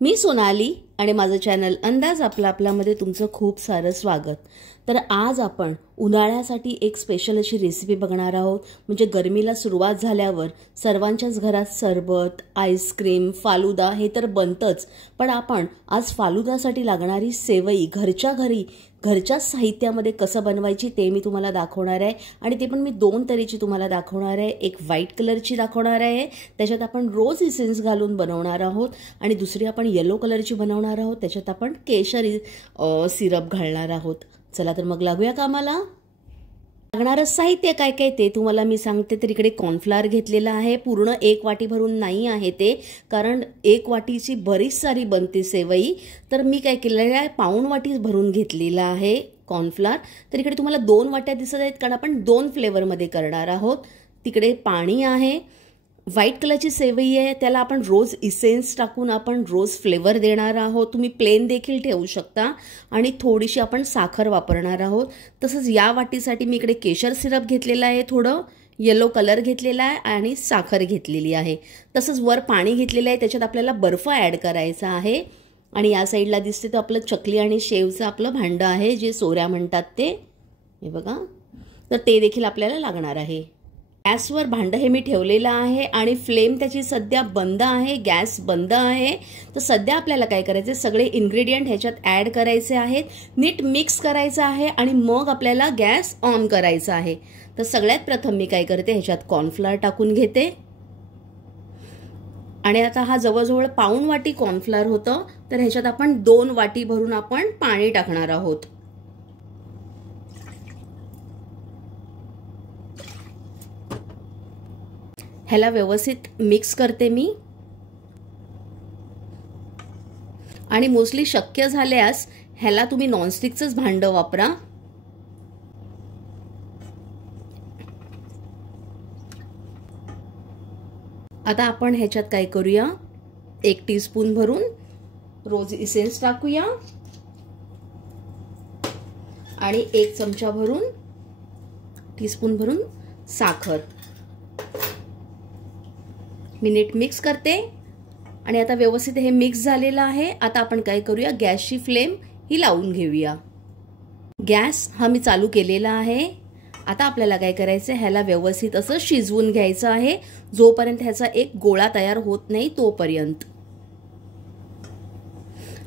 मी सोनाली आणि माझं चॅनल अंदाज आपल्यामध्ये तुमचं खूप सारं स्वागत। तर आज आपण उन्हाळ्यासाठी एक स्पेशल अशी रेसिपी बघणार आहोत। म्हणजे गरमीला सुरुवात झाल्यावर सर्वांच्याच घरात सरबत, आईस्क्रीम, फालुदा हे तर बनतच, पण आपण आज फालुदासाठी लागणारी सेवई घरच्या घरी घरच्या साहित्यामध्ये कसं बनवायची ते मी तुम्हाला दाखवणार आहे। आणि ते पण मी दोन तऱ्हेची तुम्हाला दाखवणार आहे। एक व्हाईट कलरची दाखवणार आहे, त्याच्यात आपण रोज इसेन्स घालून बनवणार आहोत, आणि दुसरी आपण येलो कलरची बनवणार आहोत, त्याच्यात आपण केशर सिरप घालणार आहोत। चला तर मग लागूया कामाला। लागणारं साहित्य काय काय ते तुम्हाला मी सांगते। तर इकडे कॉर्नफ्लोअर घेतलेला आहे, पूर्ण 1 वाटी भरून नाही आहे ते, कारण 1 वाटीची बरीच सारी बनते सेवई। तर मी काय केलेलं आहे, पाऊण वाटी भरून घेतलेला आहे कॉर्नफ्लोअर। तर इकडे तुम्हाला 2 वाट्या दिसत आहेत, कारण आपण 2 फ्लेवरमध्ये करणार आहोत। तिकडे पाणी आहे, व्हाईट कलरची सेवई आहे, त्याला आपण रोज इसेन्स टाकून आपण रोज फ्लेवर देणार आहोत। तुम्ही प्लेन देखील ठेवू शकता, आणि थोडीशी आपण साखर वापरणार आहोत। तसंच या वाटीसाठी मी इकडे केशर सिरप घेतलेला आहे, थोडं येलो कलर घेतलेला आहे, आणि साखर घेतलेली आहे। तसंच वर पाणी घेतलेलं आहे, त्याच्यात आपल्याला बर्फ ॲड करायचा आहे। आणि या साईडला दिसते तर आपलं चकली आणि शेवचं आपलं भांडं आहे, जे सोऱ्या म्हणतात ते, हे बघा। तर ते देखील आपल्याला लागणार आहे। गॅसवर भांडं हे मी ठेवलेलं आहे, आणि फ्लेम त्याची सध्या बंद आहे, गॅस बंद आहे। तर सध्या आपल्याला काय करायचे, सगळे इन्ग्रेडियंट ह्याच्यात ॲड करायचे आहेत, नीट मिक्स करायचं आहे, आणि मग आपल्याला गॅस ऑन करायचा आहे। तर सगळ्यात प्रथम मी काय करते, ह्याच्यात कॉर्नफ्लोअर टाकून घेते, आणि आता हा जवळजवळ पाऊण वाटी कॉर्नफ्लोअर होतं, तर ह्याच्यात आपण 2 वाटी भरून आपण पाणी टाकणार आहोत। ह्याला व्यवस्थित मिक्स करते मी, आणि मोस्टली शक्य झाल्यास ह्याला तुम्ही नॉनस्टिकचंच भांडं वापरा। आता आपण ह्याच्यात काय करूया, 1 टीस्पून भरून रोज इसेन्स टाकूया, आणि 1 चमचा भरून टीस्पून भरून साखर। मी नीट मिक्स करते, आणि आता व्यवस्थित हे मिक्स झालेलं आहे। आता आपण काय करूया, गॅसची फ्लेम ही लावून घेऊया। गॅस हा मी चालू केलेला आहे। आता आपल्याला काय करायचं, ह्याला व्यवस्थित असं शिजवून घ्यायचं आहे, जोपर्यंत ह्याचा एक गोळा तयार होत नाही तोपर्यंत।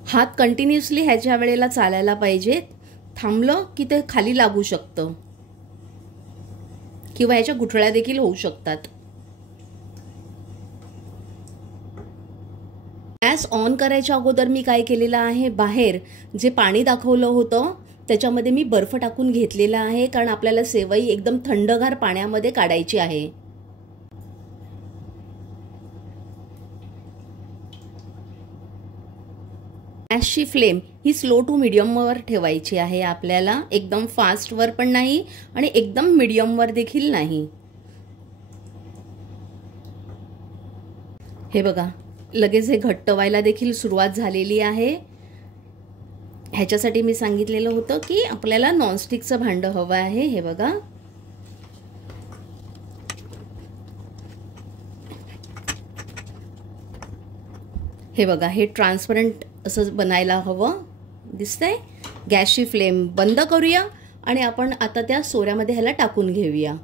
हात कंटिन्युअसली ह्याच्या वेळेला चालायला पाहिजे, थांबलं की ते खाली लागू शकतं, किंवा ह्याच्या गुठळ्या देखील होऊ शकतात। गॅस ऑन करायच्या अगोदर मी काय केलेलं आहे, बाहेर जे पाणी दाखवलं होतं त्याच्यामध्ये मी बर्फ टाकून घेतलेला आहे, कारण आपल्याला सेवई एकदम थंडगार पाण्यामध्ये काढायची आहे। गॅसची फ्लेम ही स्लो टू मीडियमवर ठेवायची आहे आपल्याला, एकदम फास्टवर पण नाही आणि एकदम मीडियमवर देखील नाही। हे बघा, लगेच हे घट्ट व्हायला देखील सुरुवात झालेली आहे। ह्याच्यासाठी मी सांगितलेलं होतं की आपल्याला नॉनस्टिकचं भांडं हवं आहे। हे बघा, हे बघा, हे ट्रान्सपरंट असं बनायला हवं, दिसतंय। गॅसची फ्लेम बंद करूया, आणि आपण आता त्या सोऱ्यामध्ये ह्याला टाकून घेऊया।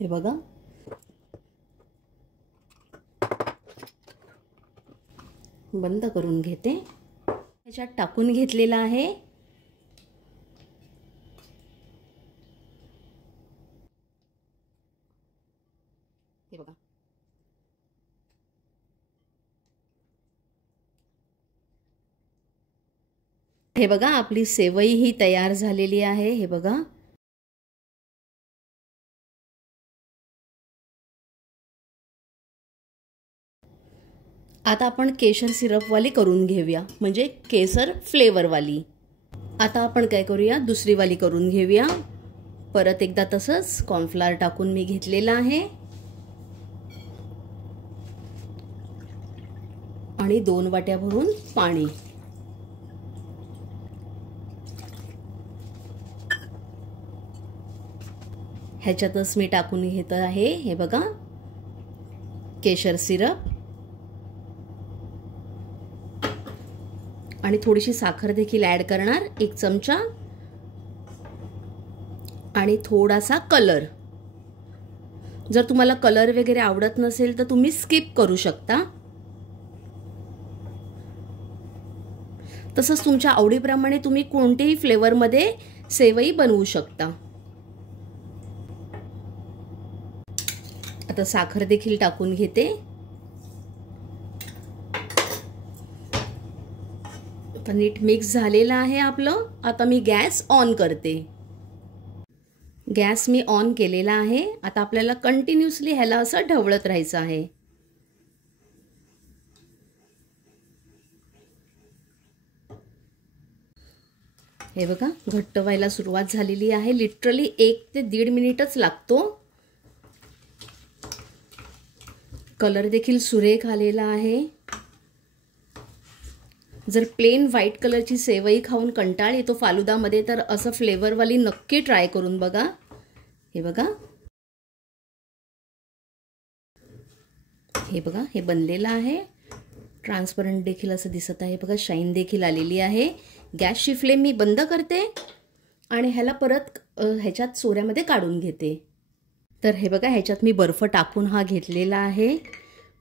हे बघा, बंद करून घेते, ह्याच्यात टाकून घेतलेला आहे। हे बघा, हे बघा, आपली सेवई ही तयार झालेली आहे। हे बघा, आता आपण केशर सिरपवाली करून घेऊया, म्हणजे केसर फ्लेवरवाली। आता आपण काय करूया, दुसरी वाली करून घेऊया। परत एकदा तसंच कॉर्नफ्लोअर टाकून मी घेतलेला आहे, आणि 2 वाट्या भरून पाणी। ह्याच्यातच मी टाकून घेत आहे, हे बघा, केशर सिरप आणि थोडीशी साखर देखील ॲड करणार, 1 चमचा, आणि थोडासा कलर. जर तुम्हाला कलर वगैरे आवडत नसेल तर तुम्ही स्किप करू शकता. तसंच तुमच्या आवडीप्रमाणे तुम्ही कोणतेही फ्लेवरमध्ये सेवई बनवू शकता. आता साखर देखील टाकून घेते. आता नीट मिक्स झालेलं आहे आपलं. आता मी गॅस ऑन करते. गॅस मी ऑन केलेला आहे. आता आपल्याला कंटिन्युअसली ह्याला असं ढवळत राहायचं आहे. हे बघा, घट्ट व्हायला सुरुवात झालेली आहे. लिटरली 1 ते 1.5 मिनिटच लागतो. कलर देखील सुरेख आलेला आहे. जर प्लेन व्हाईट कलरची सेवई खाऊन कंटाळ येतो फालुदामध्ये तर असं फ्लेवरवाली नक्की ट्राय करून बघा. हे बघा, हे बघा, हे बनलेलं आहे. ट्रान्सपरंट देखील असं दिसत आहे बघा, शाईन देखील आलेली आहे. गॅसची फ्लेम मी बंद करते आणि ह्याला परत ह्याच्यात सोऱ्यामध्ये काढून घेते. तर हे बघा, ह्याच्यात मी बर्फ टाकून हा घेतलेला आहे.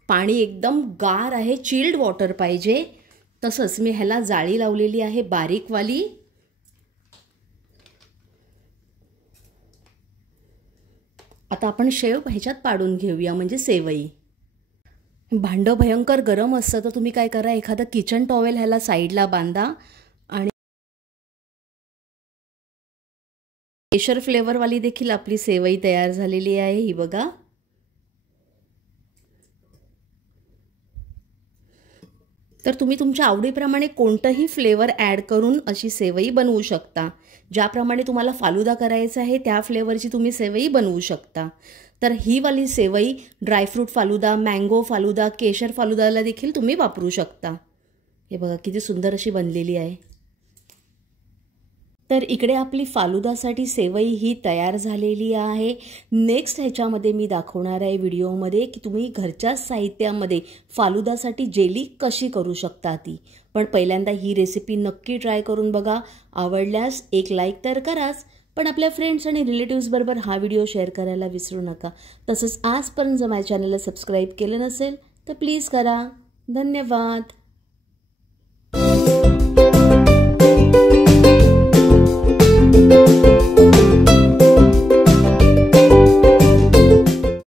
पाणी एकदम गार आहे, चिल्ड वॉटर पाहिजे. तसंच मी ह्याला जाळी लावलेली आहे बारीकवाली. आता आपण शेव ह्याच्यात पाडून घेऊया, म्हणजे सेवई. भांडं भयंकर गरम असतं तर तुम्ही काय करा, एखादा किचन टॉवेल ह्याला साईडला बांधा आणि केशर फ्लेवरवाली देखील आपली सेवई तयार झालेली आहे. ही बघा. तर तुम्ही तुमच्या आवडीप्रमाणे कोणतंही फ्लेवर ॲड करून अशी सेवई बनवू शकता. ज्याप्रमाणे तुम्हाला फालुदा करायचा आहे त्या फ्लेवरची तुम्ही सेवई बनवू शकता. तर ही वाली सेवई ड्रायफ्रूट फालुदा, मँगो फालुदा, केशर फालुदाला देखील तुम्ही वापरू शकता. हे बघा किती सुंदर अशी बनलेली आहे. तर इकडे आपली फालुदासाठी सेवई ही तयार झालेली आहे. नेक्स्ट ह्याच्यामध्ये मी दाखवणार आहे व्हिडिओमध्ये की तुम्ही घरच्या साहित्यामध्ये फालुदासाठी जेली कशी करू शकता ती. पण पहिल्यांदा ही रेसिपी नक्की ट्राय करून बघा. आवडल्यास एक लाईक तर कराच, पण आपल्या फ्रेंड्स आणि रिलेटिव्सबरोबर हा व्हिडिओ शेअर करायला विसरू नका. तसंच आजपर्यंत जर माझ्या चॅनलला सबस्क्राईब केलं नसेल तर प्लीज करा. धन्यवाद.